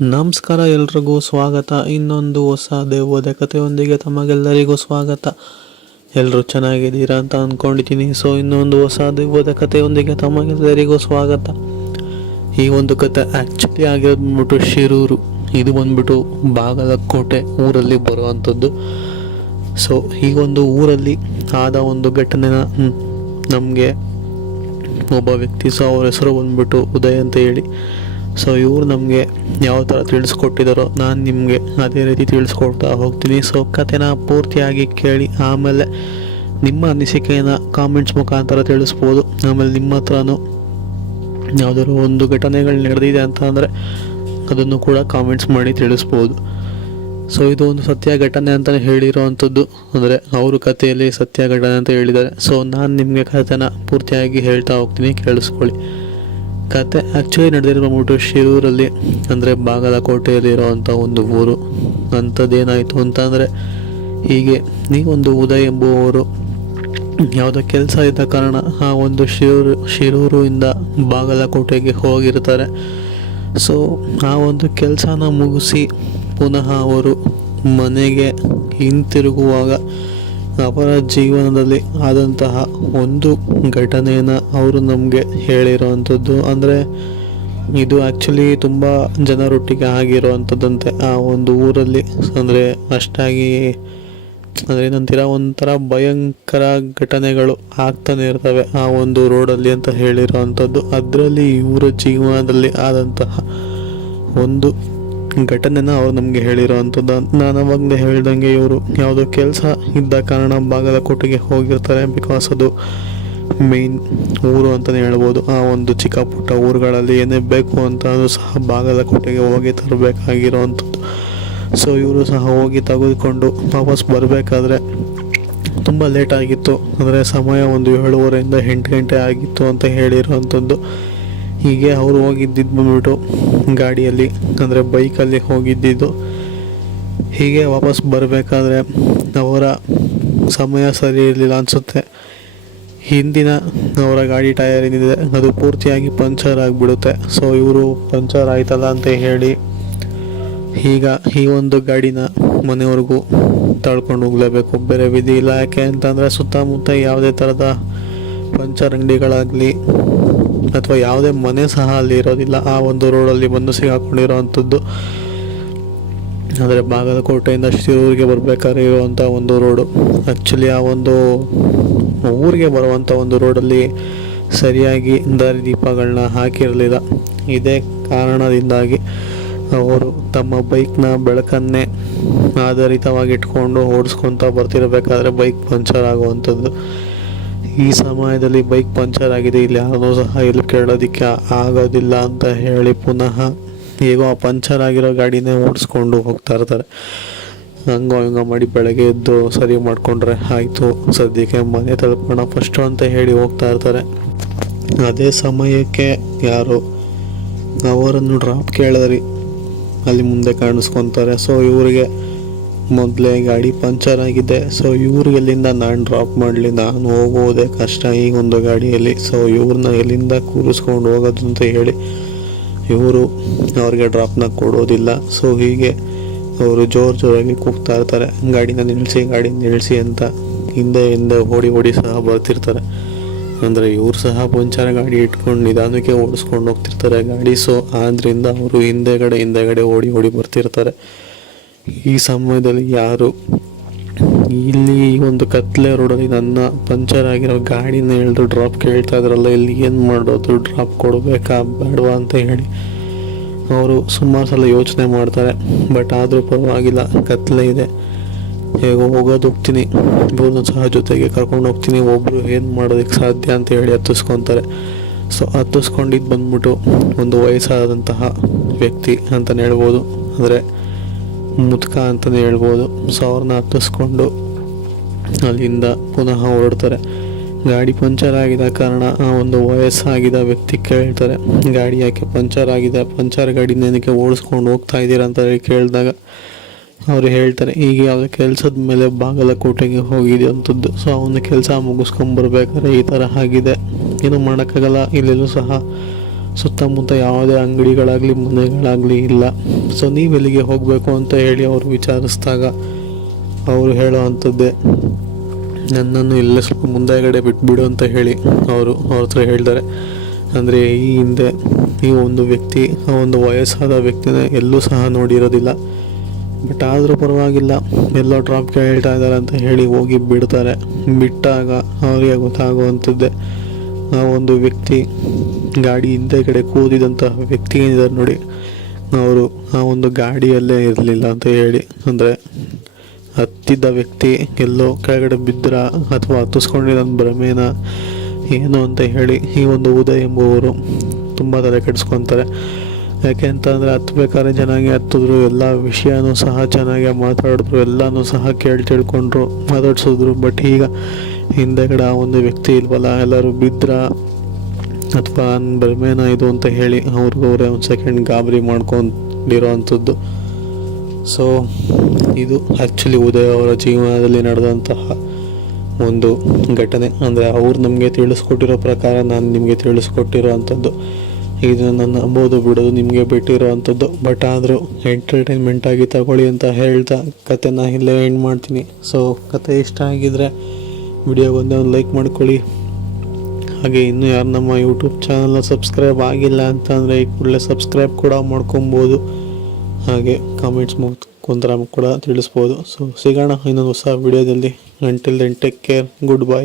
ನಮಸ್ಕಾರ, ಎಲ್ರಿಗೂ ಸ್ವಾಗತ. ಇನ್ನೊಂದು ಹೊಸ ದೆವ್ವದ ಕಥೆಯೊಂದಿಗೆ ತಮಗೆಲ್ಲರಿಗೂ ಸ್ವಾಗತ. ಎಲ್ಲರೂ ಚೆನ್ನಾಗಿದ್ದೀರಾ ಅಂತ ಅಂದ್ಕೊಂಡಿದ್ದೀನಿ. ಇನ್ನೊಂದು ಹೊಸ ದೆವ್ವದ ಕಥೆಯೊಂದಿಗೆ ತಮಗೆಲ್ಲರಿಗೂ ಸ್ವಾಗತ. ಈ ಒಂದು ಕತೆ ಆ್ಯಕ್ಚುಲಿ ಆಗಿರೋದು ಬಂದ್ಬಿಟ್ಟು ಶಿರೂರು. ಇದು ಬಂದ್ಬಿಟ್ಟು ಬಾಗಲಕೋಟೆ ಊರಲ್ಲಿ ಬರುವಂಥದ್ದು. ಈ ಒಂದು ಊರಲ್ಲಿ ಆದ ಒಂದು ಘಟನೆನ ನಮಗೆ ಒಬ್ಬ ವ್ಯಕ್ತಿ, ಅವ್ರ ಹೆಸರು ಬಂದ್ಬಿಟ್ಟು ಉದಯ್ ಅಂತ ಹೇಳಿ. ಇವರು ನಮಗೆ ಯಾವ ಥರ ತಿಳಿಸ್ಕೊಟ್ಟಿದ್ದಾರೋ ನಾನು ನಿಮಗೆ ಅದೇ ರೀತಿ ತಿಳಿಸ್ಕೊಡ್ತಾ ಹೋಗ್ತೀನಿ. ಕಥೆನ ಪೂರ್ತಿಯಾಗಿ ಕೇಳಿ ಆಮೇಲೆ ನಿಮ್ಮ ಅನಿಸಿಕೆಯನ್ನು ಕಾಮೆಂಟ್ಸ್ ಮುಖಾಂತರ ತಿಳಿಸ್ಬೋದು. ಆಮೇಲೆ ನಿಮ್ಮ ಹತ್ರನೂ ಯಾವುದಾದ್ರು ಒಂದು ಘಟನೆಗಳು ನಡೆದಿದೆ ಅಂತ ಅಂದರೆ ಅದನ್ನು ಕೂಡ ಕಾಮೆಂಟ್ಸ್ ಮಾಡಿ ತಿಳಿಸ್ಬೋದು. ಇದು ಒಂದು ಸತ್ಯ ಘಟನೆ ಅಂತಲೇ ಹೇಳಿರೋ ಅಂಥದ್ದು, ಅಂದರೆ ಅವರು ಕಥೆಯಲ್ಲಿ ಸತ್ಯ ಘಟನೆ ಅಂತ ಹೇಳಿದ್ದಾರೆ. ನಾನು ನಿಮಗೆ ಕಥೆನ ಪೂರ್ತಿಯಾಗಿ ಹೇಳ್ತಾ ಹೋಗ್ತೀನಿ, ಕೇಳಿಸ್ಕೊಳ್ಳಿ. ಕತೆ ಆ್ಯಕ್ಚುಲಿ ನಡೆದಿರೋ ಶಿರೂರಲ್ಲಿ, ಅಂದರೆ ಬಾಗಲಕೋಟೆಯಲ್ಲಿರೋವಂಥ ಒಂದು ಊರು. ಅಂಥದ್ದೇನಾಯಿತು ಅಂತಂದರೆ, ಹೀಗೆ ಈ ಒಂದು ಉದಯ್ ಎಂಬುವವರು ಯಾವುದೋ ಕೆಲಸ ಇದ್ದ ಕಾರಣ ಆ ಒಂದು ಶಿರೂರಿಂದ ಬಾಗಲಕೋಟೆಗೆ ಹೋಗಿರ್ತಾರೆ. ಆ ಒಂದು ಕೆಲಸನ ಮುಗಿಸಿ ಪುನಃ ಅವರು ಮನೆಗೆ ಹಿಂತಿರುಗುವಾಗ ಅವರ ಜೀವನದಲ್ಲಿ ಆದಂತಹ ಒಂದು ಘಟನೆಯನ್ನು ಅವರು ನಮಗೆ ಹೇಳಿರೋವಂಥದ್ದು. ಅಂದರೆ ಇದು ಆ್ಯಕ್ಚುಲಿ ತುಂಬ ಜನರೊಟ್ಟಿಗೆ ಆಗಿರೋವಂಥದ್ದಂತೆ ಆ ಒಂದು ಊರಲ್ಲಿ. ಅಂದರೆ ಅಷ್ಟಾಗಿ ಅಂದರೆ ಏನಂತೀರ, ಒಂಥರ ಭಯಂಕರ ಘಟನೆಗಳು ಆಗ್ತಾನೆ ಇರ್ತವೆ ಆ ಒಂದು ರೋಡಲ್ಲಿ ಅಂತ ಹೇಳಿರೋವಂಥದ್ದು. ಅದರಲ್ಲಿ ಇವರ ಜೀವನದಲ್ಲಿ ಆದಂತಹ ಒಂದು ಘಟನೆನ ಅವ್ರು ನಮಗೆ ಹೇಳಿರೋವಂಥದ್ದು. ನಾನು ಅವಾಗಲೇ ಹೇಳ್ದಂಗೆ ಇವರು ಯಾವುದೋ ಕೆಲಸ ಇದ್ದ ಕಾರಣ ಬಾಗಲಕೋಟೆಗೆ ಹೋಗಿರ್ತಾರೆ. ಬಿಕಾಸ್ ಅದು ಮೇನ್ ಊರು ಅಂತಲೇ ಹೇಳ್ಬೋದು. ಆ ಒಂದು ಚಿಕ್ಕ ಪುಟ್ಟ ಊರುಗಳಲ್ಲಿ ಏನೇ ಬೇಕು ಅಂತ ಸಹ ಬಾಗಲಕೋಟೆಗೆ ಹೋಗಿ ತರಬೇಕಾಗಿರೋವಂಥದ್ದು. ಇವರು ಸಹ ಹೋಗಿ ತೆಗೆದುಕೊಂಡು ವಾಪಸ್ ಬರಬೇಕಾದ್ರೆ ತುಂಬ ಲೇಟಾಗಿತ್ತು. ಅಂದರೆ ಸಮಯ ಒಂದು 7:30 8 ಗಂಟೆ ಆಗಿತ್ತು ಅಂತ ಹೇಳಿರೋವಂಥದ್ದು. ಹೀಗೆ ಅವರು ಹೋಗಿದ್ದಿದ್ದು ಬಂದ್ಬಿಟ್ಟು ಗಾಡಿಯಲ್ಲಿ, ಅಂದರೆ ಬೈಕಲ್ಲಿ ಹೋಗಿದ್ದಿದ್ದು. ಹೀಗೆ ವಾಪಸ್ ಬರಬೇಕಾದ್ರೆ ಅವರ ಸಮಯ ಸರಿ ಇರಲಿಲ್ಲ ಅನಿಸುತ್ತೆ. ಹಿಂದಿನ ಅವರ ಗಾಡಿ ಟಯರ್ ಏನಿದೆ ಅದು ಪೂರ್ತಿಯಾಗಿ ಪಂಚರ್ ಆಗಿಬಿಡುತ್ತೆ. ಇವರು ಪಂಚರ್ ಆಯ್ತಲ್ಲ ಅಂತ ಹೇಳಿ ಈ ಒಂದು ಗಾಡಿನ ಮನೆಯವ್ರಿಗೂ ತಳ್ಕೊಂಡು ಹೋಗಲೇಬೇಕು, ಬೇರೆ ವಿಧಿ ಇಲ್ಲ. ಯಾಕೆ ಅಂತಂದರೆ ಸುತ್ತಮುತ್ತ ಯಾವುದೇ ಥರದ ಪಂಚರ್ ಅಂಗಡಿಗಳಾಗಲಿ ಅಥವಾ ಯಾವುದೇ ಮನೆ ಸಹ ಅಲ್ಲಿ ಇರೋದಿಲ್ಲ. ಆ ಒಂದು ರೋಡಲ್ಲಿ ಬಂದು ಸಿಗಾಕೊಂಡಿರೋವಂಥದ್ದು. ಅಂದರೆ ಬಾಗಲಕೋಟೆಯಿಂದ ಶಿರೂರಿಗೆ ಬರಬೇಕಾದ್ರೆ ಇರುವಂಥ ಒಂದು ರೋಡು. ಆ್ಯಕ್ಚುಲಿ ಆ ಒಂದು ಊರಿಗೆ ಬರುವಂಥ ಒಂದು ರೋಡಲ್ಲಿ ಸರಿಯಾಗಿ ದಾರಿದೀಪಗಳನ್ನ ಹಾಕಿರಲಿಲ್ಲ. ಇದೇ ಕಾರಣದಿಂದಾಗಿ ಅವರು ತಮ್ಮ ಬೈಕ್ನ ಬೆಳಕನ್ನೇ ಆಧಾರಿತವಾಗಿ ಇಟ್ಕೊಂಡು ಓಡಿಸ್ಕೊತ ಬರ್ತಿರಬೇಕಾದ್ರೆ ಬೈಕ್ ಪಂಚರ್ ಆಗುವಂಥದ್ದು. ಈ ಸಮಯದಲ್ಲಿ ಬೈಕ್ ಪಂಚರ್ ಆಗಿದೆ, ಇಲ್ಲಿ ಯಾರನ್ನೂ ಸಹ ಇಲ್ಲಿ ಕೇಳೋದಕ್ಕೆ ಆಗೋದಿಲ್ಲ ಅಂತ ಹೇಳಿ ಪುನಃ ಹೇಗೋ ಆ ಪಂಚರ್ ಆಗಿರೋ ಗಾಡಿನೇ ಓಡಿಸ್ಕೊಂಡು ಹೋಗ್ತಾ ಇರ್ತಾರೆ. ಹಂಗೋ ಹಿಂಗೋ ಮಾಡಿ ಬೆಳಗ್ಗೆ ಎದ್ದು ಸರಿ ಮಾಡಿಕೊಂಡ್ರೆ ಆಯಿತು, ಸದ್ಯಕ್ಕೆ ಮನೆ ತಲುಪೋಣ ಫಸ್ಟು ಅಂತ ಹೇಳಿ ಹೋಗ್ತಾ ಇರ್ತಾರೆ. ಅದೇ ಸಮಯಕ್ಕೆ ಯಾರೋ ಅವರನ್ನು ಡ್ರಾಪ್ ಕೇಳಿದ್ರಿ ಅಲ್ಲಿ ಮುಂದೆ ಕಾಣಿಸ್ಕೊತಾರೆ. ಇವರಿಗೆ ಮೊದಲೇ ಗಾಡಿ ಪಂಚರ್ ಆಗಿದೆ. ಇವ್ರಿಗೆ ಎಲ್ಲಿಂದ ನಾನು ಡ್ರಾಪ್ ಮಾಡಲಿ, ನಾನು ಹೋಗೋದೇ ಕಷ್ಟ ಈ ಒಂದು ಗಾಡಿಯಲ್ಲಿ. ಇವ್ರನ್ನ ಎಲ್ಲಿಂದ ಕೂರಿಸ್ಕೊಂಡು ಹೋಗೋದು ಅಂತ ಹೇಳಿ ಇವರು ಅವ್ರಿಗೆ ಡ್ರಾಪ್ನ ಕೊಡೋದಿಲ್ಲ. ಹೀಗೆ ಅವರು ಜೋರಾಗಿ ಕೂಗ್ತಾ ಇರ್ತಾರೆ, ಗಾಡಿನ ನಿಲ್ಲಿಸಿ ಅಂತ. ಹಿಂದೆ ಓಡಿ ಸಹ ಬರ್ತಿರ್ತಾರೆ. ಅಂದರೆ ಇವ್ರು ಸಹ ಪಂಚರ್ ಗಾಡಿ ಇಟ್ಕೊಂಡು ನಿಧಾನಕ್ಕೆ ಓಡಿಸ್ಕೊಂಡು ಹೋಗ್ತಿರ್ತಾರೆ ಗಾಡಿ. ಆದ್ದರಿಂದ ಅವರು ಹಿಂದೆಗಡೆ ಓಡಿ ಬರ್ತಿರ್ತಾರೆ. ಈ ಸಮಯದಲ್ಲಿ ಯಾರು ಇಲ್ಲಿ ಒಂದು ಕತ್ಲೆ ರೋಡಲ್ಲಿ ನನ್ನ ಪಂಚರ್ ಆಗಿರೋ ಗಾಡಿನ ಹೇಳಿದ್ರು ಡ್ರಾಪ್ ಕೇಳ್ತಾ ಇದ್ರಲ್ಲ, ಇಲ್ಲಿ ಏನು ಮಾಡೋದು, ಡ್ರಾಪ್ ಕೊಡಬೇಕಾ ಬೇಡವಾ ಅಂತ ಹೇಳಿ ಅವರು ಸುಮಾರು ಸಲ ಯೋಚನೆ ಮಾಡ್ತಾರೆ. ಬಟ್ ಆದರೂ ಪರವಾಗಿಲ್ಲ, ಕತ್ಲೆ ಇದೆ, ಹೇಗೋ ಹೋಗ್ತೀನಿ, ಇವ್ರನ್ನ ಸಹ ಜೊತೆಗೆ ಕರ್ಕೊಂಡು ಹೋಗ್ತೀನಿ, ಒಬ್ಬರು ಏನು ಮಾಡೋದಕ್ಕೆ ಸಾಧ್ಯ ಅಂತ ಹೇಳಿ ಹತ್ತಿಸ್ಕೊತಾರೆ. ಹತ್ತಿಸ್ಕೊಂಡಿದ್ದು ಬಂದ್ಬಿಟ್ಟು ಒಂದು ವಯಸ್ಸಾದಂತಹ ವ್ಯಕ್ತಿ ಅಂತಲೇ ಹೇಳ್ಬೋದು, ಅಂದರೆ ಮುದುಕ ಅಂತಲೇ ಹೇಳ್ಬೋದು. ಅವ್ರನ್ನ ಹತ್ತಿಸ್ಕೊಂಡು ಅಲ್ಲಿಂದ ಪುನಃ ಹೊರಡ್ತಾರೆ. ಗಾಡಿ ಪಂಚರ್ ಆಗಿದ ಕಾರಣ ಆ ಒಂದು ವಯಸ್ಸಾಗಿದ್ದ ವ್ಯಕ್ತಿ ಕೇಳ್ತಾರೆ, ಗಾಡಿ ಯಾಕೆ ಪಂಚರ್ ಆಗಿದೆ, ಪಂಚರ್ ಗಾಡಿನ ಏನಕ್ಕೆ ಓಡಿಸ್ಕೊಂಡು ಹೋಗ್ತಾ ಇದ್ದೀರಾ ಅಂತ ಹೇಳಿ ಕೇಳಿದಾಗ ಅವರು ಹೇಳ್ತಾರೆ, ಹೀಗೆ ಯಾವುದೋ ಕೆಲಸದ ಮೇಲೆ ಬಾಗಲಕೋಟೆಗೆ ಹೋಗಿದೆ ಅಂಥದ್ದು. ಆ ಒಂದು ಕೆಲಸ ಮುಗಿಸ್ಕೊಂಬರ್ಬೇಕಾದ್ರೆ ಈ ಥರ ಆಗಿದೆ, ಏನೂ ಮಾಡೋಕ್ಕಾಗಲ್ಲ, ಇಲ್ಲೆಲ್ಲೂ ಸಹ ಸುತ್ತಮುತ್ತ ಯಾವುದೇ ಅಂಗಡಿಗಳಾಗಲಿ ಮನೆಗಳಾಗಲಿ ಇಲ್ಲ. ಸೊ ನೀವು ಎಲ್ಲಿಗೆ ಹೋಗಬೇಕು ಅಂತ ಹೇಳಿ ಅವರು ವಿಚಾರಿಸಿದಾಗ ಅವರು ಹೇಳೋ ಅಂಥದ್ದೇ, ನನ್ನನ್ನು ಇಲ್ಲೇ ಸ್ವಲ್ಪ ಮುಂದೆಗಡೆ ಬಿಟ್ಬಿಡು ಅಂತ ಹೇಳಿ ಅವ್ರ ಹತ್ರ ಹೇಳ್ತಾರೆ. ಅಂದರೆ ಈ ಹಿಂದೆ ಈ ಒಂದು ವ್ಯಕ್ತಿ, ಆ ಒಂದು ವಯಸ್ಸಾದ ವ್ಯಕ್ತಿನ ಎಲ್ಲೂ ಸಹ ನೋಡಿರೋದಿಲ್ಲ. ಬಟ್ ಆದರೂ ಪರವಾಗಿಲ್ಲ, ಎಲ್ಲೋ ಡ್ರಾಪ್ಗೆ ಹೇಳ್ತಾ ಇದ್ದಾರೆ ಅಂತ ಹೇಳಿ ಹೋಗಿ ಬಿಡ್ತಾರೆ. ಬಿಟ್ಟಾಗ ಅವರಿಗೆ ಗೊತ್ತಾಗುವಂಥದ್ದೇ, ಆ ಒಂದು ವ್ಯಕ್ತಿ ಗಾಡಿ ಹಿಂದೆಗಡೆ ಕೂದಿದಂತಹ ವ್ಯಕ್ತಿ ಏನಿದ್ದಾರೆ ನೋಡಿ, ಅವರು ಆ ಒಂದು ಗಾಡಿಯಲ್ಲೇ ಇರಲಿಲ್ಲ ಅಂತ ಹೇಳಿ. ಅಂದರೆ ಹತ್ತಿದ್ದ ವ್ಯಕ್ತಿ ಎಲ್ಲೋ ಕೆಳಗಡೆ ಬಿದ್ದರ ಅಥವಾ ಹತ್ತಿಸ್ಕೊಂಡಿರೋ ಭ್ರಮೇನ ಏನು ಅಂತ ಹೇಳಿ ಈ ಒಂದು ಉದಯ್ ಎಂಬುವರು ತುಂಬ ತಲೆ ಕೆಡಿಸ್ಕೊತಾರೆ. ಯಾಕೆ ಅಂತಂದರೆ ಹತ್ಬೇಕಾದ್ರೆ ಚೆನ್ನಾಗಿ ಹತ್ತಿದ್ರು, ಎಲ್ಲ ವಿಷಯನೂ ಸಹ ಚೆನ್ನಾಗಿ ಮಾತಾಡಿದ್ರು, ಎಲ್ಲನೂ ಸಹ ತಿಳ್ಕೊಂಡ್ರು, ಮಾತಾಡ್ಸಿದ್ರು. ಬಟ್ ಈಗ ಹಿಂದೆಗಡೆ ಆ ಒಂದು ವ್ಯಕ್ತಿ ಇಲ್ವಲ್ಲ, ಎಲ್ಲರೂ ಬಿದ್ರ ಅಥವಾ ಭ್ರಮೇನ ಇದು ಅಂತ ಹೇಳಿ ಅವ್ರಿಗವ್ರೆ ಒಂದು ಸೆಕೆಂಡ್ ಗಾಬರಿ ಮಾಡ್ಕೊಂಡಿರೋ ಅಂಥದ್ದು. ಸೊ ಇದು ಆ್ಯಕ್ಚುಲಿ ಉದಯ್ ಅವರ ಜೀವನದಲ್ಲಿ ನಡೆದಂತಹ ಒಂದು ಘಟನೆ. ಅಂದರೆ ಅವ್ರು ನಮಗೆ ತಿಳಿಸ್ಕೊಟ್ಟಿರೋ ಪ್ರಕಾರ ನಾನು ನಿಮಗೆ ತಿಳಿಸ್ಕೊಟ್ಟಿರೋ ಅಂಥದ್ದು. ಇದನ್ನು ನಾನು ನಂಬೋದು ಬಿಡೋದು ನಿಮಗೆ ಬಿಟ್ಟಿರೋ ಅಂಥದ್ದು. ಬಟ್ ಆದರೂ ಎಂಟರ್ಟೈನ್ಮೆಂಟಾಗಿ ತಗೊಳ್ಳಿ ಅಂತ ಹೇಳ್ತಾ ಕತೆನ ಇಲ್ಲೇ ಎಂಡ್ ಮಾಡ್ತೀನಿ. ಸೊ ಕತೆ ಇಷ್ಟ ಆಗಿದ್ದರೆ ವಿಡಿಯೋಗೊಂದೇ ಒಂದು ಲೈಕ್ ಮಾಡ್ಕೊಳ್ಳಿ. ಹಾಗೆ ಇನ್ನೂ ಯಾರು ನಮ್ಮ ಯೂಟ್ಯೂಬ್ ಚಾನಲ್ನ ಸಬ್ಸ್ಕ್ರೈಬ್ ಆಗಿಲ್ಲ ಅಂತ ಅಂದರೆ ಈ ಕೂಡಲೇ ಸಬ್ಸ್ಕ್ರೈಬ್ ಕೂಡ ಮಾಡ್ಕೊಬೋದು. ಹಾಗೆ ಕಾಮೆಂಟ್ಸ್ ಮುಖಾಂತರ ಕೂಡ ತಿಳಿಸ್ಬೋದು. ಸೊ ಸಿಗೋಣ ಇನ್ನೊಂದು ಹೊಸ ವಿಡಿಯೋದಲ್ಲಿ. Until then take care, good by.